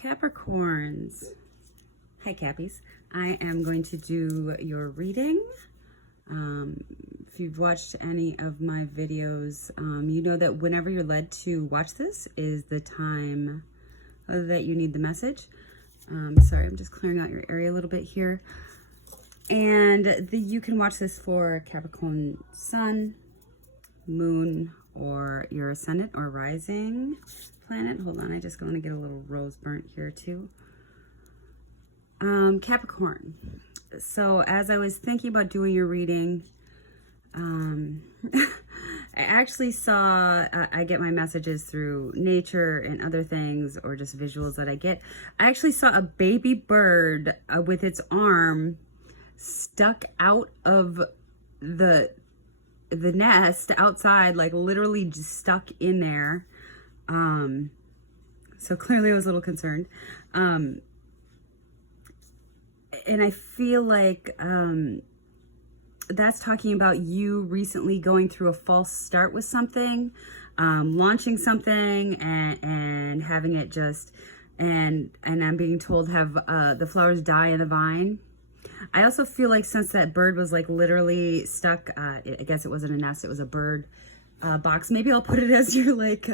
Capricorns. Hi Cappies. I am going to do your reading. If you've watched any of my videos, you know that whenever you're led to watch this is the time that you need the message. Sorry, I'm just clearing out your area a little bit here. And you can watch this for Capricorn Sun, Moon, or your Ascendant or Rising planet. Hold on, I just want to get a little rose burnt here too. Capricorn. So as I was thinking about doing your reading, I actually saw, I get my messages through nature and other things, or just visuals that I get. I actually saw a baby bird with its arm stuck out of the nest outside, like literally just stuck in there. So clearly I was a little concerned. And I feel like that's talking about you recently going through a false start with something, launching something and having it just, and I'm being told have the flowers die in the vine. I also feel like since that bird was like literally stuck, I guess it wasn't a nest, it was a bird box. Maybe I'll put it as your like,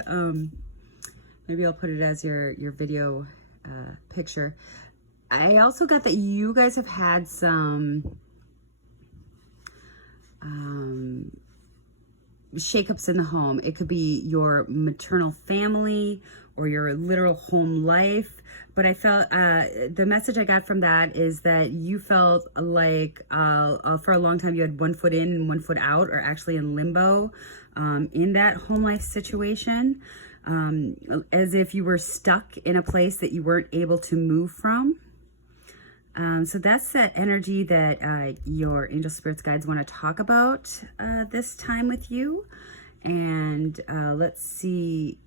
maybe I'll put it as your video picture. I also got that you guys have had some shakeups in the home. It could be your maternal family or your literal home life. But I felt the message I got from that is that you felt like for a long time you had 1 foot in and 1 foot out, or actually in limbo in that home life situation, as if you were stuck in a place that you weren't able to move from. So that's that energy that your angel spirits guides want to talk about this time with you. And let's see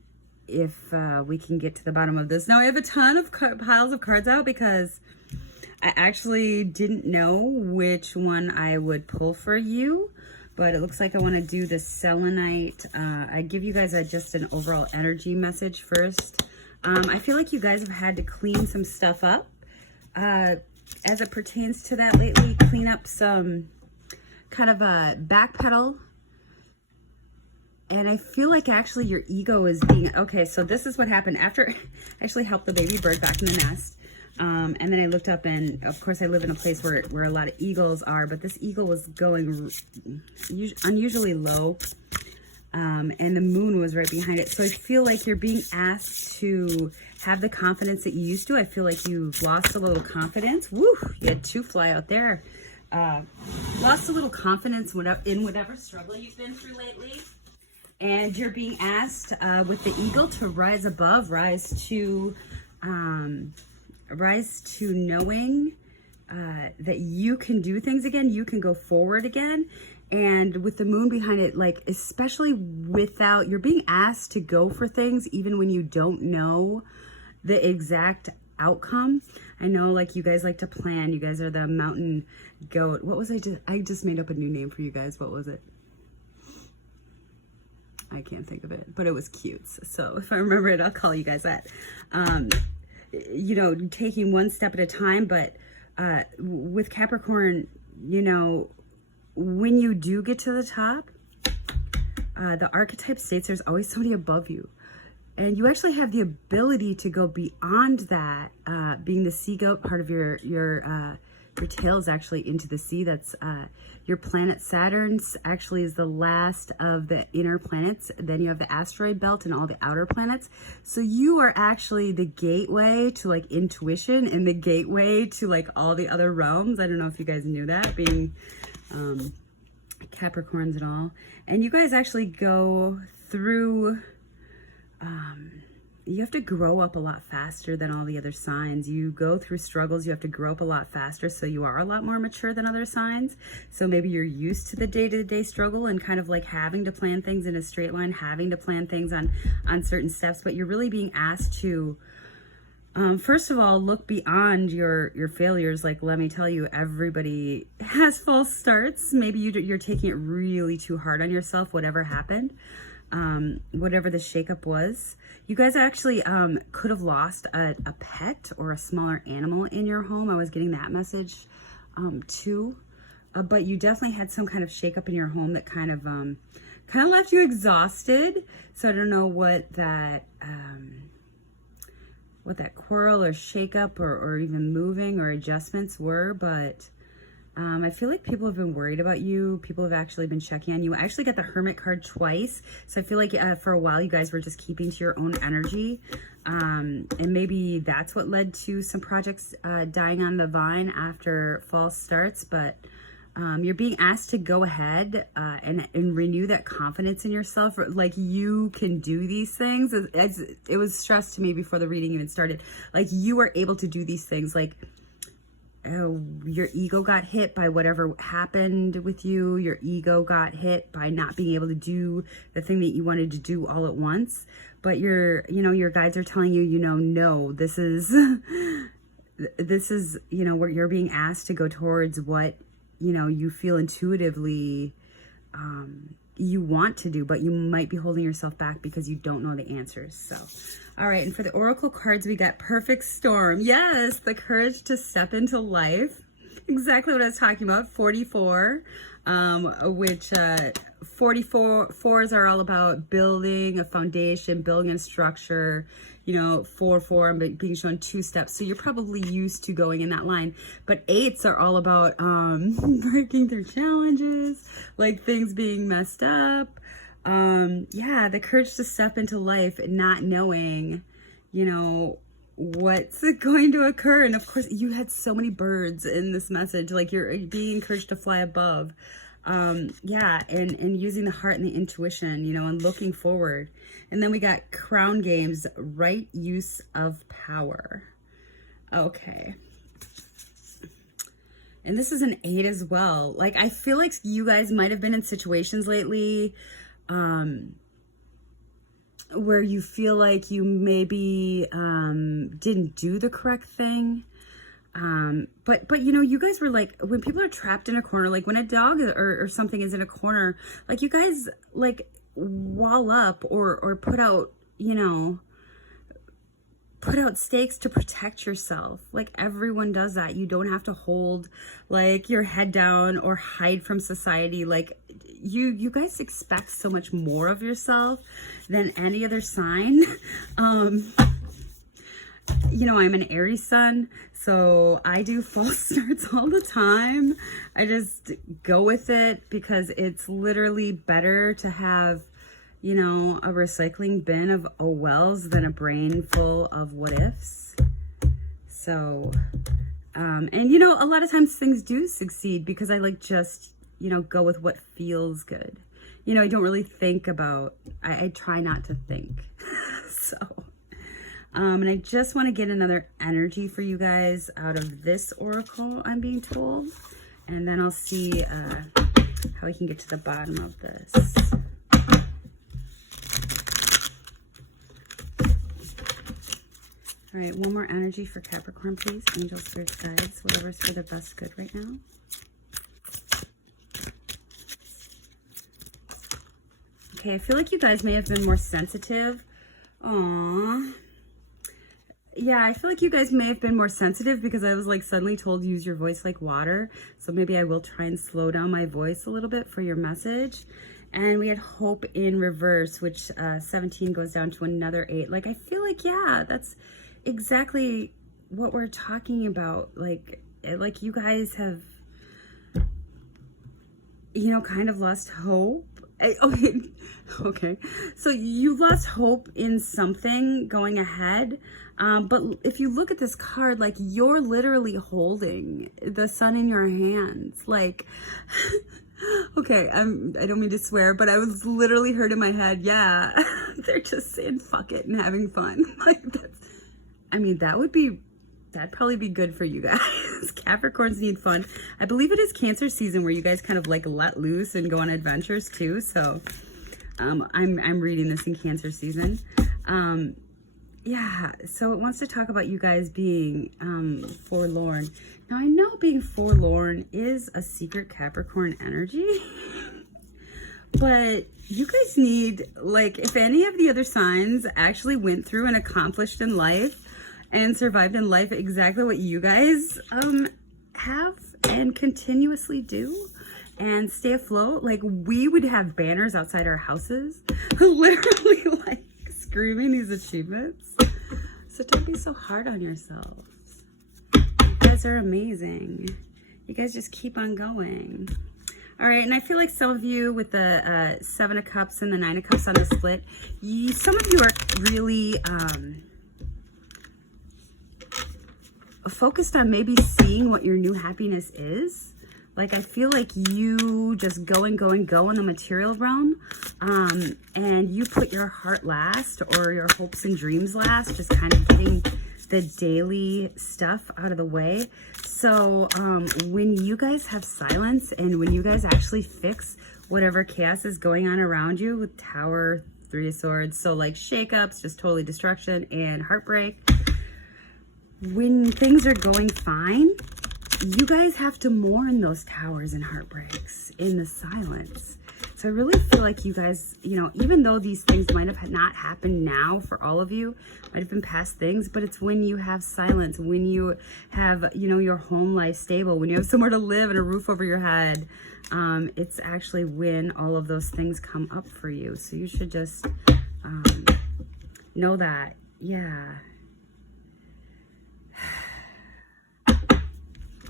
if we can get to the bottom of this. Now I have a ton of piles of cards out because I actually didn't know which one I would pull for you, but it looks like I want to do the selenite. I give you guys just an overall energy message first. I feel like you guys have had to clean some stuff up as it pertains to that lately. Clean up some kind of a backpedal. And I feel like actually your ego is being, okay, so this is what happened after I actually helped the baby bird back in the nest. And then I looked up, and of course I live in a place where a lot of eagles are, but this eagle was going unusually low. And the moon was right behind it. So I feel like you're being asked to have the confidence that you used to. I feel like you've lost a little confidence. Woo, you had 2 fly out there. Lost a little confidence in whatever struggle you've been through lately. And you're being asked with the eagle to rise above, rise to knowing that you can do things again, you can go forward again. And with the moon behind it, like especially without, you're being asked to go for things even when you don't know the exact outcome. I know like you guys like to plan. You guys are the mountain goat. What was I just made up a new name for you guys. What was it? I can't think of it, but it was cute. So if I remember it, I'll call you guys that. You know, taking one step at a time. But with Capricorn, you know, when you do get to the top, the archetype states there's always somebody above you. And you actually have the ability to go beyond that, being the sea goat. Part of your tail is actually into the sea. That's your planet Saturn actually is the last of the inner planets. Then you have the asteroid belt and all the outer planets. So you are actually the gateway to like intuition and the gateway to like all the other realms. I don't know if you guys knew that, being Capricorns and all. And you guys actually go through, you have to grow up a lot faster than all the other signs. You go through struggles, you have to grow up a lot faster, so you are a lot more mature than other signs. So maybe you're used to the day-to-day struggle and kind of like having to plan things in a straight line, having to plan things on certain steps, but you're really being asked to, first of all, look beyond your failures. Like, let me tell you, everybody has false starts. Maybe you're taking it really too hard on yourself, whatever happened. whatever the shakeup was. You guys actually could have lost a pet or a smaller animal in your home. I was getting that message too. But you definitely had some kind of shakeup in your home that kind of left you exhausted. So I don't know what that quarrel or shakeup or even moving or adjustments were, but I feel like people have been worried about you. People have actually been checking on you. I actually got the Hermit card twice. So I feel like for a while you guys were just keeping to your own energy. And maybe that's what led to some projects dying on the vine after fall starts. But you're being asked to go ahead and renew that confidence in yourself. Like you can do these things. As it was stressed to me before the reading even started. Like you were able to do these things. Like your ego got hit by whatever happened with you. Your ego got hit by not being able to do the thing that you wanted to do all at once. But your guides are telling you, no, this is, where you're being asked to go towards what, you feel intuitively, you want to do, but you might be holding yourself back because you don't know the answers. So, all right. And for the Oracle cards, we got Perfect Storm. Yes, the courage to step into life. Exactly what I was talking about. 44, which 44s are all about building a foundation, building a structure, 4 and being shown 2 steps. So you're probably used to going in that line. But 8s are all about breaking through challenges, like things being messed up. The courage to step into life and not knowing, what's going to occur. And of course, you had so many birds in this message, like you're being encouraged to fly above. And using the heart and the intuition, and looking forward. And then we got Crown Games, right use of power. Okay. And this is an 8 as well. Like, I feel like you guys might have been in situations lately where you feel like you maybe didn't do the correct thing. But you guys were like, when people are trapped in a corner, like when a dog or something is in a corner, like you guys like wall up or put out, put out stakes to protect yourself. Like everyone does that. You don't have to hold like your head down or hide from society. Like you guys expect so much more of yourself than any other sign. I'm an Aries sun, so I do false starts all the time. I just go with it because it's literally better to have, a recycling bin of oh wells than a brain full of what ifs. So, a lot of times things do succeed because I just, go with what feels good. I don't really think about, I try not to think. So. And I just want to get another energy for you guys out of this oracle, I'm being told. And then I'll see how we can get to the bottom of this. All right, one more energy for Capricorn, please. Angel, spirits, guides, whatever's for their best good right now. Okay, I feel like you guys may have been more sensitive. Aww. Yeah, I feel like you guys may have been more sensitive because I was like suddenly told use your voice like water. So maybe I will try and slow down my voice a little bit for your message. And we had hope in reverse, which 17 goes down to another 8. Like, I feel like, yeah, that's exactly what we're talking about. Like you guys have, kind of lost hope. Okay. So you lost hope in something going ahead. But if you look at this card, like you're literally holding the sun in your hands. Like, okay, I don't mean to swear, but I was literally heard in my head. Yeah, they're just saying fuck it and having fun. Like that'd probably be good for you guys. Capricorns need fun. I believe it is Cancer season where you guys kind of like let loose and go on adventures too. So, I'm reading this in Cancer season. Yeah, so it wants to talk about you guys being forlorn. Now, I know being forlorn is a secret Capricorn energy, But you guys need, like, if any of the other signs actually went through and accomplished in life and survived in life exactly what you guys have and continuously do and stay afloat, like, we would have banners outside our houses literally like screaming these achievements. So don't be so hard on yourselves. You guys are amazing. You guys just keep on going. All right, and I feel like some of you with the 7 of Cups and the 9 of Cups on the split, some of you are really focused on maybe seeing what your new happiness is. Like, I feel like you just go and go and go in the material realm, and you put your heart last or your hopes and dreams last, just kind of getting the daily stuff out of the way. So when you guys have silence and when you guys actually fix whatever chaos is going on around you with Tower, 3 of Swords, so like shakeups, just totally destruction and heartbreak, when things are going fine, you guys have to mourn those towers and heartbreaks in the silence. So I really feel like you guys, you know, even though these things might have not happened now for all of you, might have been past things, but it's when you have silence, when you have, you know, your home life stable, when you have somewhere to live and a roof over your head, it's actually when all of those things come up for you. So you should just know that, yeah.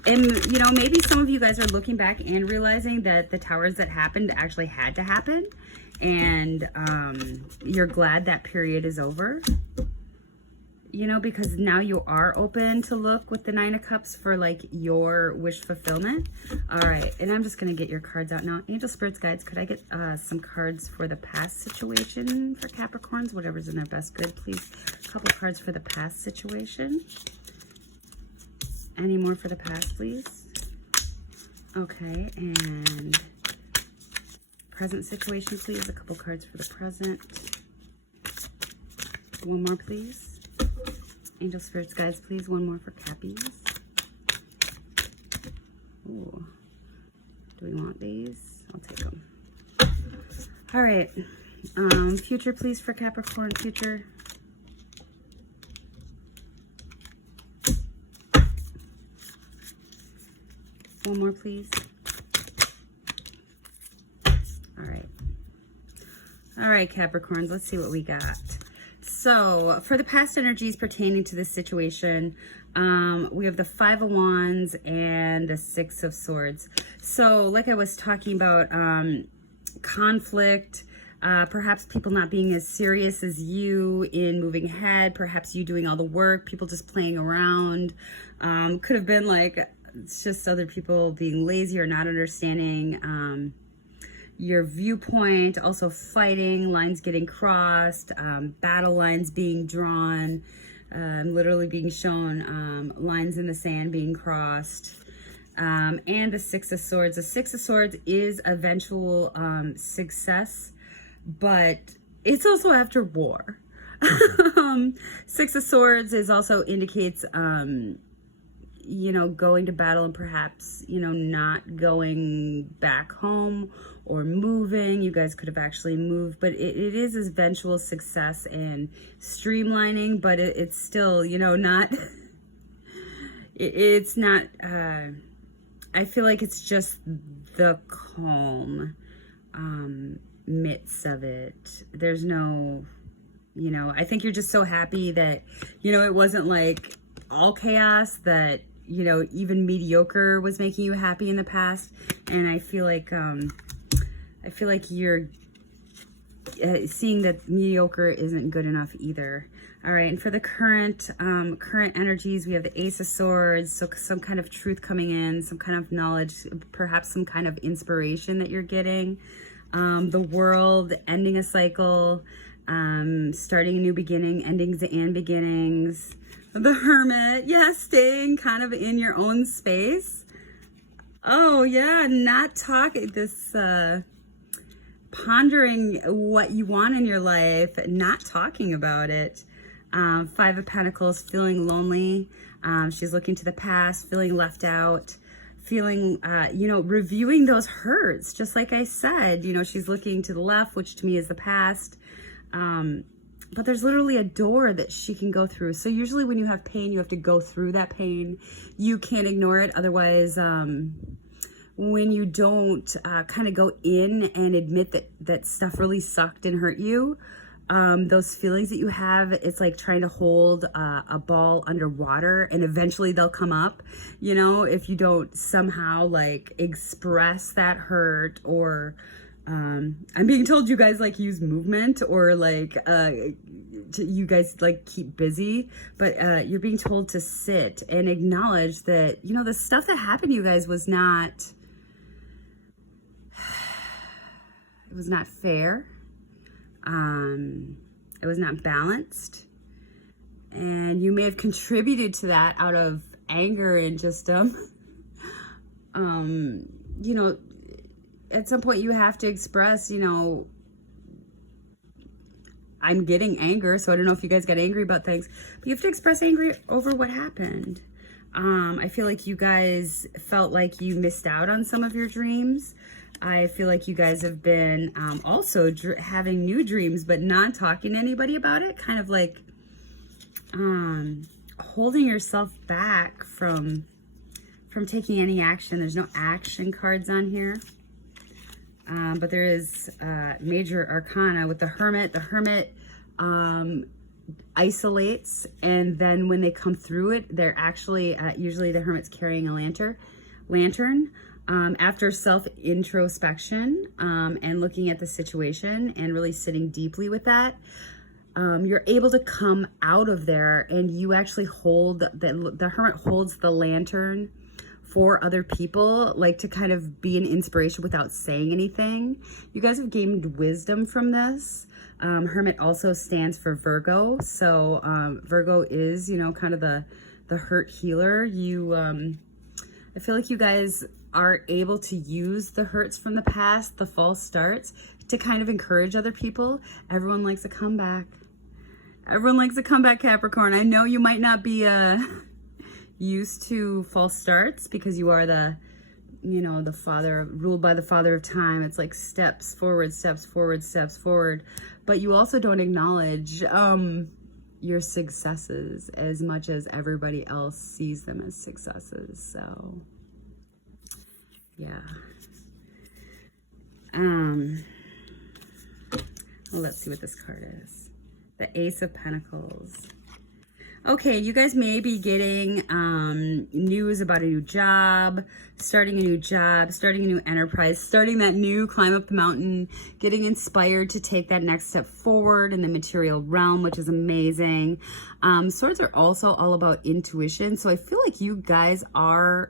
And, you know, maybe some of you guys are looking back and realizing that the towers that happened actually had to happen. And you're glad that period is over. You know, because now you are open to look with the 9 of Cups for, like, your wish fulfillment. All right. And I'm just going to get your cards out now. Angel Spirits Guides, could I get some cards for the past situation for Capricorns? Whatever's in their best good, please. A couple cards for the past situation. Any more for the past, please? Okay, and present situation, please. A couple cards for the present. One more, please. Angel Spirits Guides, please. One more for Cappies. Ooh. Do we want these? I'll take them. All right. Future, please, for Capricorn. Future. One more, please. All right. All right, Capricorns, let's see what we got. So for the past energies pertaining to this situation, we have the 5 of Wands and the 6 of Swords. So like I was talking about, conflict, perhaps people not being as serious as you in moving ahead, perhaps you doing all the work, people just playing around. Could have been like, it's just other people being lazy or not understanding your viewpoint, also fighting, lines getting crossed, battle lines being drawn, literally being shown, lines in the sand being crossed, and the 6 of Swords. The 6 of Swords is eventual success, but it's also after war. 6 of Swords is also indicates you know, going to battle and perhaps, you know, not going back home or moving. You guys could have actually moved, but it is eventual success and streamlining, but it's still, you know, not, it's not, I feel like it's just the calm midst of it. There's no, you know, I think you're just so happy that, you know, it wasn't like all chaos, that, you know, even mediocre was making you happy in the past. And I feel like you're seeing that mediocre isn't good enough either. All right, and for the current energies, we have the Ace of Swords, so some kind of truth coming in, some kind of knowledge, perhaps some kind of inspiration that you're getting. The World, ending a cycle, starting a new beginning, endings and beginnings. The Hermit, yeah, staying kind of in your own space. Oh yeah, not talking, this pondering what you want in your life, not talking about it. 5 of Pentacles, feeling lonely. She's looking to the past, feeling left out, feeling, you know, reviewing those hurts. Just like I said, you know, she's looking to the left, which to me is the past. But there's literally a door that she can go through. So usually when you have pain, you have to go through that pain. You can't ignore it. Otherwise, when you don't kind of go in and admit that stuff really sucked and hurt you, those feelings that you have, it's like trying to hold a ball underwater, and eventually they'll come up, you know, if you don't somehow like express that hurt. Or I'm being told you guys like use movement, or like you guys like keep busy, but you're being told to sit and acknowledge that, you know, the stuff that happened to you guys was not, it was not fair. It was not balanced, and you may have contributed to that out of anger and just, you know, at some point you have to express, you know, I'm getting anger. So I don't know if you guys got angry about things, but you have to express anger over what happened. I feel like you guys felt like you missed out on some of your dreams. I feel like you guys have been also having new dreams, but not talking to anybody about it. Kind of like holding yourself back from taking any action. There's no action cards on here. But there is major arcana with the Hermit. The Hermit isolates, and then when they come through it, they're actually, usually the Hermit's carrying a lantern. After self-introspection and looking at the situation and really sitting deeply with that, you're able to come out of there, and you actually hold, the Hermit holds the lantern for other people, like to kind of be an inspiration without saying anything. You guys have gained wisdom from this. Hermit also stands for Virgo. So Virgo is, you know, kind of the hurt healer. You, I feel like you guys are able to use the hurts from the past, the false starts, to kind of encourage other people. Everyone likes a comeback. Everyone likes a comeback, Capricorn. I know you might not be used to false starts because you are the, you know, the father, ruled by the father of time. It's like steps forward, steps forward, steps forward. But you also don't acknowledge your successes as much as everybody else sees them as successes. So yeah. Well, let's see what this card is. The Ace of Pentacles. Okay, you guys may be getting news about a new job, starting a new job, starting a new enterprise, starting that new climb up the mountain, getting inspired to take that next step forward in the material realm, which is amazing. Swords are also all about intuition. So I feel like you guys are,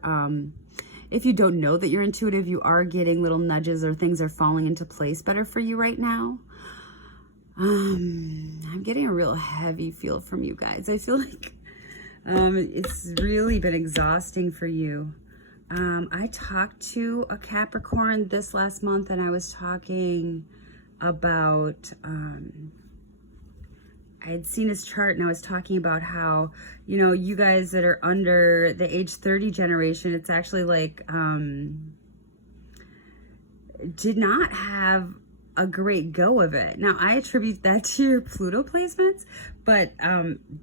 if you don't know that you're intuitive, you are getting little nudges, or things are falling into place better for you right now. I'm getting a real heavy feel from you guys. I feel like it's really been exhausting for you. I talked to a Capricorn this last month, and I was talking about, I had seen his chart, and I was talking about how, you know, you guys that are under the age 30 generation, it's actually like, did not have a great go of it. Now, I attribute that to your Pluto placements, but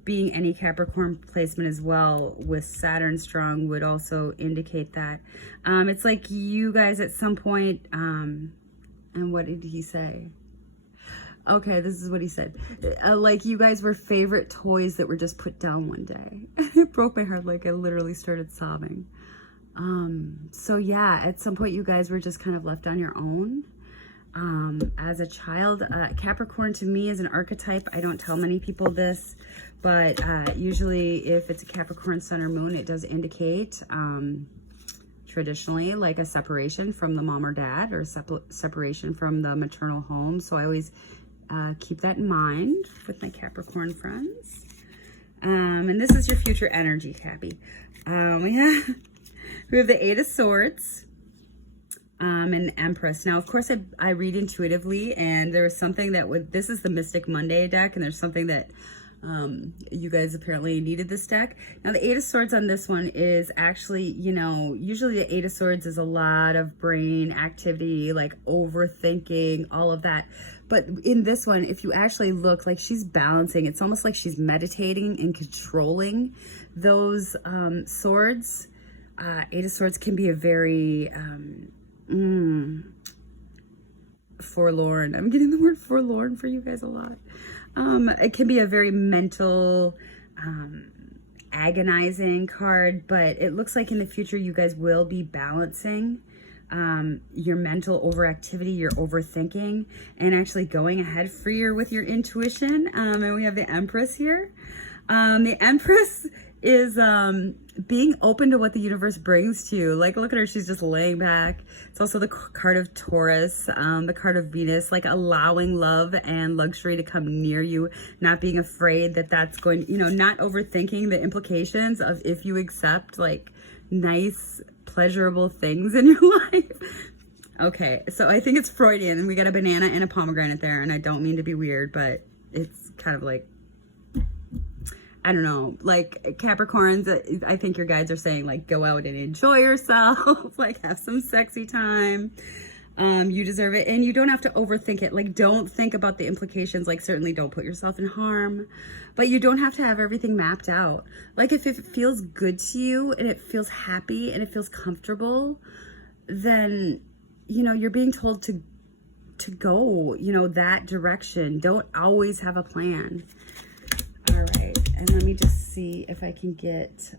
being any Capricorn placement as well with Saturn strong would also indicate that. It's like you guys at some point, and what did he say? Okay, this is what he said. Like you guys were favorite toys that were just put down one day. It broke my heart. Like I literally started sobbing. So yeah, at some point you guys were just kind of left on your own. As a child, Capricorn to me is an archetype. I don't tell many people this, but usually if it's a Capricorn sun or moon, it does indicate traditionally like a separation from the mom or dad, or separation from the maternal home. So I always keep that in mind with my Capricorn friends. And this is your future energy, Cappy. We have the Eight of Swords. And Empress. Now, of course, I read intuitively, and there was something that would, this is the Mystic Monday deck, and there's something that You guys apparently needed this deck. Now the Eight of Swords on this one is actually, you know, usually the Eight of Swords is a lot of brain activity, like overthinking, all of that. But in this one, if you actually look, like she's balancing, it's almost like she's meditating and controlling those swords. Eight of Swords can be a very forlorn. I'm getting the word forlorn for you guys a lot. It can be a very mental, agonizing card, but it looks like in the future you guys will be balancing your mental overactivity, your overthinking, and actually going ahead freer with your intuition. And we have the Empress here. The Empress is being open to what the universe brings to you. Like, look at her, she's just laying back. It's also the card of Taurus, the card of Venus, like allowing love and luxury to come near you, not being afraid that that's going, you know, not overthinking the implications of if you accept like nice, pleasurable things in your life. Okay, so I think it's Freudian, and we got a banana and a pomegranate there, and I don't mean to be weird, but it's kind of like, I don't know, like Capricorns, I think your guides are saying like, go out and enjoy yourself, like have some sexy time. You deserve it, and you don't have to overthink it. Like, don't think about the implications. Like, certainly don't put yourself in harm, but you don't have to have everything mapped out. Like, if it feels good to you and it feels happy and it feels comfortable, then, you know, you're being told to go, you know, that direction. Don't always have a plan. All right, and let me just see if I can get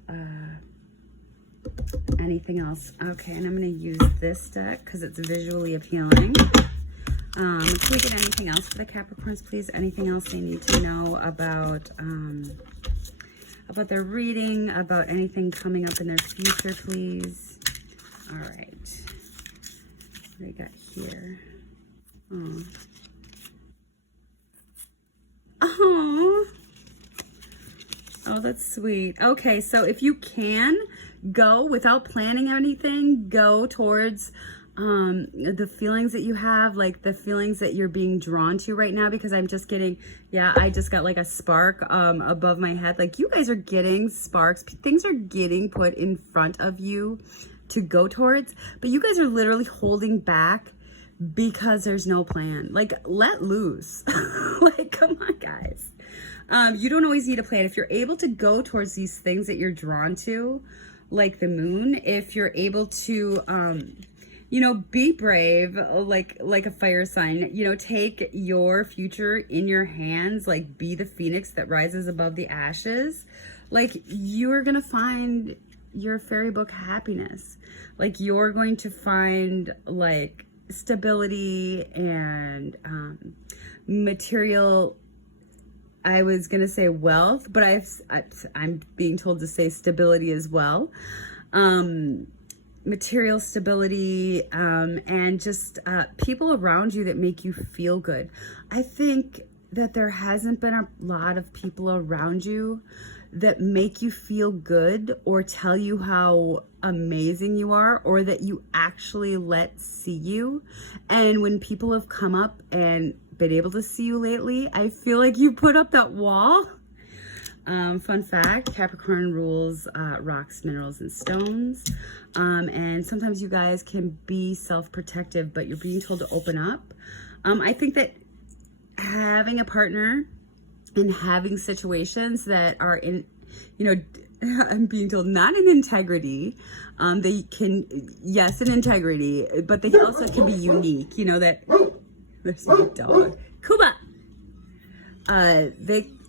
anything else. Okay, and I'm going to use this deck because it's visually appealing. Can we get anything else for the Capricorns, please? Anything else they need to know about their reading, about anything coming up in their future, please? All right. What do we got here? Oh. Oh. Oh, that's sweet. Okay, so if you can go without planning anything, go towards the feelings that you have, like the feelings that you're being drawn to right now, because I'm just getting, yeah, I just got like a spark above my head. Like, you guys are getting sparks. Things are getting put in front of you to go towards, but you guys are literally holding back because there's no plan. Like, let loose. Like, come on, guys. You don't always need a plan. If you're able to go towards these things that you're drawn to, like the moon, if you're able to, you know, be brave, like a fire sign, you know, take your future in your hands, like be the phoenix that rises above the ashes, like you're going to find your fairy book happiness. Like, you're going to find like stability and material, I was going to say wealth, but I'm being told to say stability as well. Material stability, and just people around you that make you feel good. I think that there hasn't been a lot of people around you that make you feel good or tell you how amazing you are, or that you actually let see you. And when people have come up and been able to see you lately, I feel like you put up that wall. Fun fact, Capricorn rules rocks, minerals, and stones. And sometimes you guys can be self-protective, but you're being told to open up. I think that having a partner and having situations that are in, you know, I'm being told not in integrity. They can, yes, in integrity, but they also can be unique, you know, that there's my dog. Kuba!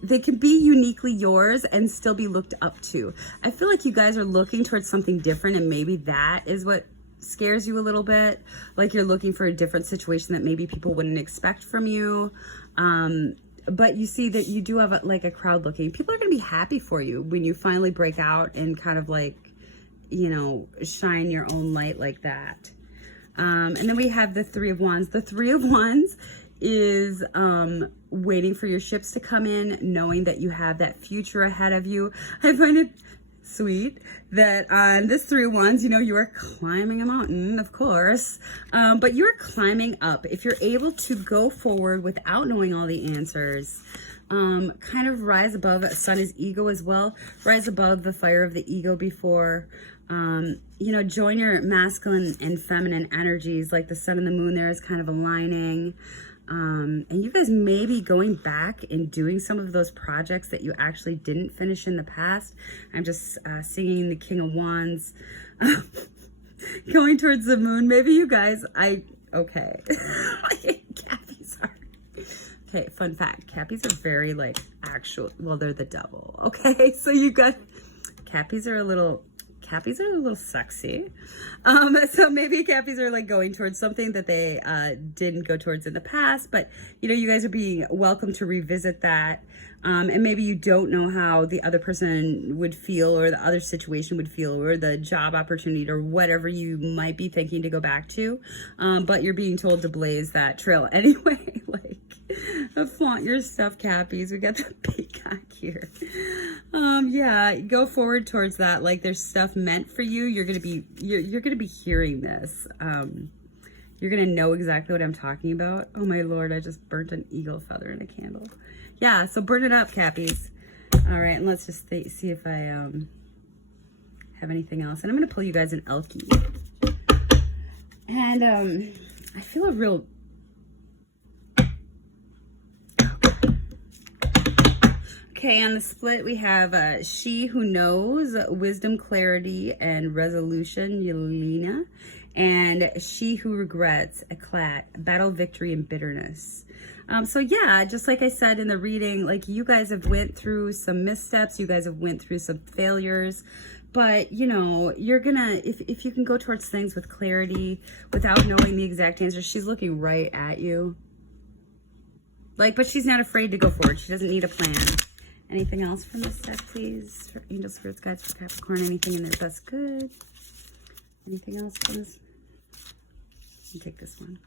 They can be uniquely yours and still be looked up to. I feel like you guys are looking towards something different, and maybe that is what scares you a little bit. Like, you're looking for a different situation that maybe people wouldn't expect from you. But you see that you do have a crowd looking. People are going to be happy for you when you finally break out and kind of like, you know, shine your own light like that. And then we have the Three of Wands. The Three of Wands is waiting for your ships to come in, knowing that you have that future ahead of you. I find it sweet that on this Three of Wands, you know, you are climbing a mountain, of course, but you're climbing up. If you're able to go forward without knowing all the answers, kind of rise above. Sun is ego as well. Rise above the fire of the ego before. You know, join your masculine and feminine energies, like the sun and the moon there is kind of aligning. And you guys may be going back and doing some of those projects that you actually didn't finish in the past. I'm just seeing the King of Wands going towards the moon. Maybe you guys, okay. Cappies are, okay, fun fact, Cappies are very like actual, well, they're the devil. Okay, so you got, Cappies are a little sexy. So maybe Cappies are like going towards something that they didn't go towards in the past, but you know, you guys are being welcome to revisit that. And maybe you don't know how the other person would feel, or the other situation would feel, or the job opportunity, or whatever you might be thinking to go back to. But you're being told to blaze that trail anyway. Like, flaunt your stuff, Cappies. We got the peacock here. Yeah, go forward towards that. Like, there's stuff meant for you. You're gonna be hearing this. You're gonna know exactly what I'm talking about. Oh my Lord, I just burnt an eagle feather in a candle. Yeah, so burn it up, Cappies. All right, and let's just see if I have anything else. And I'm gonna pull you guys an Elkie. And I feel a real, okay, on the split we have She Who Knows, Wisdom, Clarity, and Resolution, Yelena. And She Who Regrets, Eclat, Battle, Victory, and Bitterness. So yeah, just like I said in the reading, like you guys have went through some missteps, you guys have went through some failures, but you know, you're gonna, if you can go towards things with clarity without knowing the exact answer. She's looking right at you. Like, but she's not afraid to go forward. She doesn't need a plan. Anything else from this deck, please? For angels, spirits, guides, for Capricorn, anything in there that's good? Anything else from this? I'll take this one.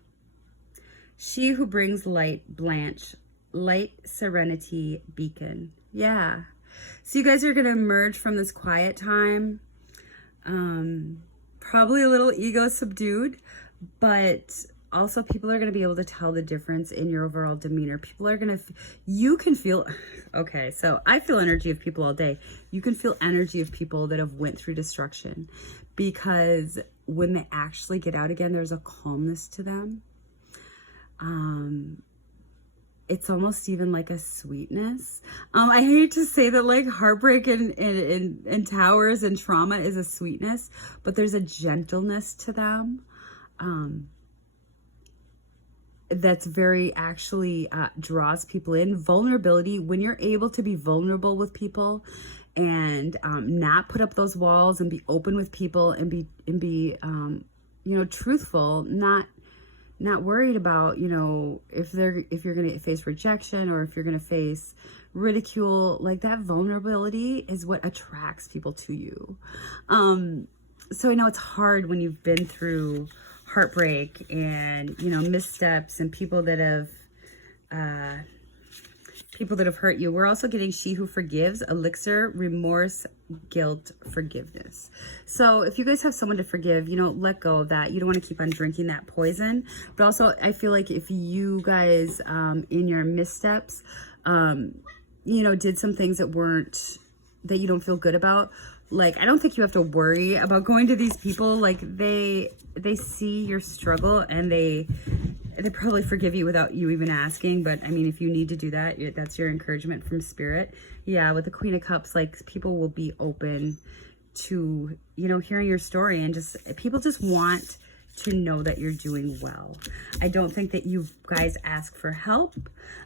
She Who Brings Light, Blanche. Light, serenity, beacon. Yeah. So you guys are going to emerge from this quiet time. Probably a little ego subdued, but also people are going to be able to tell the difference in your overall demeanor. People are going to, you can feel, okay, so I feel energy of people all day. You can feel energy of people that have went through destruction, because when they actually get out again, there's a calmness to them. It's almost even like a sweetness. I hate to say that like heartbreak and towers and trauma is a sweetness, but there's a gentleness to them. That's very actually draws people in. Vulnerability, when you're able to be vulnerable with people and not put up those walls and be open with people and be you know, truthful, not worried about, you know, if you're going to face rejection or if you're going to face ridicule. Like, that vulnerability is what attracts people to you. So I know it's hard when you've been through heartbreak and, you know, missteps and people that have hurt you. We're also getting She Who Forgives, elixir, remorse, guilt, forgiveness. So if you guys have someone to forgive, you know, let go of that. You don't want to keep on drinking that poison. But also, I feel like if you guys, in your missteps, you know, did some things that you don't feel good about, like, I don't think you have to worry about going to these people. Like, they see your struggle and they probably forgive you without you even asking. But I mean, if you need to do that, that's your encouragement from spirit. Yeah, with the Queen of Cups, like, people will be open to, you know, hearing your story, and people just want to know that you're doing well. I don't think that you guys ask for help.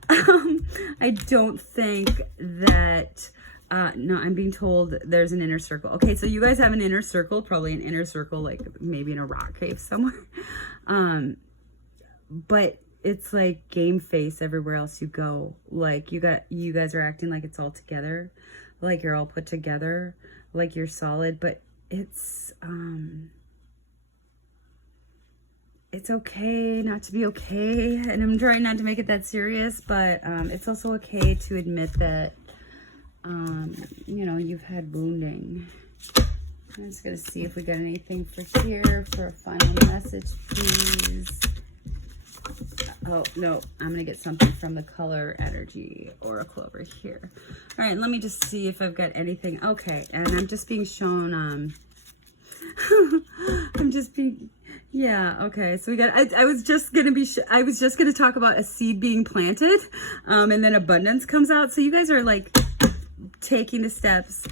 I don't think that, no, I'm being told there's an inner circle. Okay, so you guys have an inner circle, probably an inner circle, like maybe in a rock cave somewhere. But it's like game face everywhere else you go. Like, you guys are acting like it's all together, like you're all put together, like you're solid, but it's okay not to be okay. And I'm trying not to make it that serious, but it's also okay to admit that you know, you've had wounding. I'm just gonna see if we got anything for here for a final message, please. Oh, no, I'm going to get something from the color energy oracle over here. All right, let me just see if I've got anything. Okay, and I'm just being shown, I'm just being, yeah, okay. So we got, I was just going to be, I was just going to talk about a seed being planted, and then abundance comes out. So you guys are like taking the steps,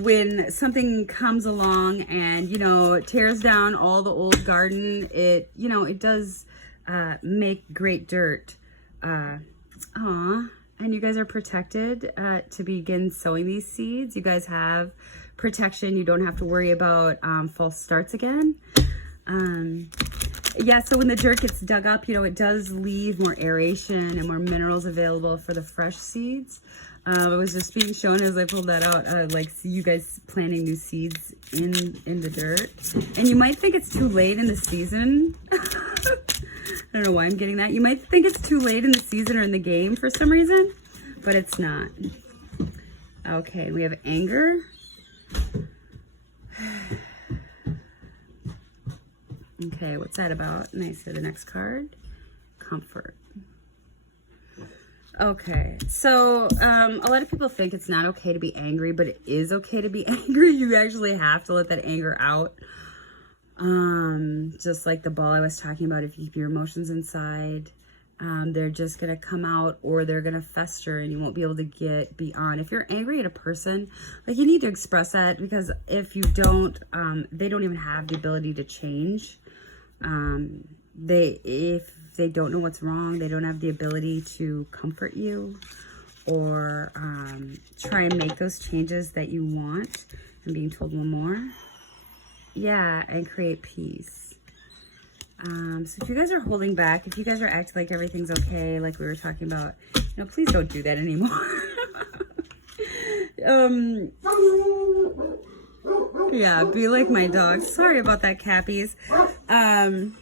when something comes along and, you know, tears down all the old garden, it, you know, it does, make great dirt. And you guys are protected, to begin sowing these seeds. You guys have protection. You don't have to worry about false starts again. Yeah, so when the dirt gets dug up, you know, it does leave more aeration and more minerals available for the fresh seeds. I was just being shown as I pulled that out, like you guys planting new seeds in the dirt. And you might think it's too late in the season. I don't know why I'm getting that. You might think it's too late in the season or in the game for some reason, but it's not. Okay, we have anger. Okay, what's that about? And I say the next card, comfort. Okay, so a lot of people think it's not okay to be angry, but it is okay to be angry. You actually have to let that anger out. Just like the ball I was talking about, if you keep your emotions inside, they're just going to come out, or they're going to fester and you won't be able to get beyond. If you're angry at a person, like, you need to express that, because if you don't, they don't even have the ability to change. If they don't know what's wrong, they don't have the ability to comfort you or try and make those changes that you want. I'm being told one more. Yeah, and create peace. So if you guys are holding back, if you guys are acting like everything's okay, like we were talking about, you know, please don't do that anymore. Yeah, be like my dog. Sorry about that, Cappies. I'm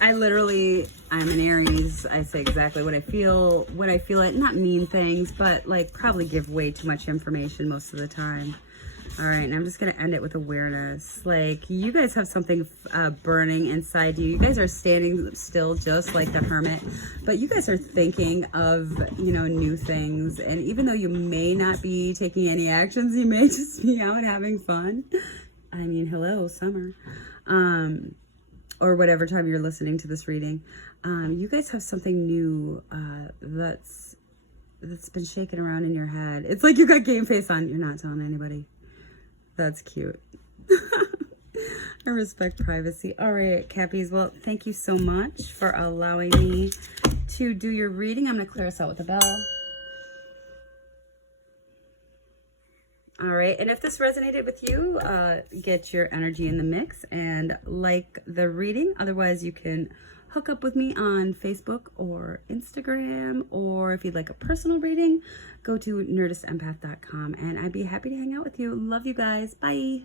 an Aries. I say exactly what I feel when I feel it. Not mean things, but like probably give way too much information most of the time. All right, and I'm just going to end it with awareness. Like, you guys have something burning inside you. You guys are standing still just like the hermit, but you guys are thinking of, you know, new things. And even though you may not be taking any actions, you may just be out having fun. I mean, hello, summer. Or whatever time you're listening to this reading. You guys have something new that's been shaking around in your head. It's like you got game face on. You're not telling anybody. That's cute. I respect privacy. All right, Cappies. Well, thank you so much for allowing me to do your reading. I'm going to clear us out with a bell. All right, and if this resonated with you, get your energy in the mix and like the reading. Otherwise, you can hook up with me on Facebook or Instagram, or if you'd like a personal reading, go to nerdistempath.com, and I'd be happy to hang out with you. Love you guys. Bye.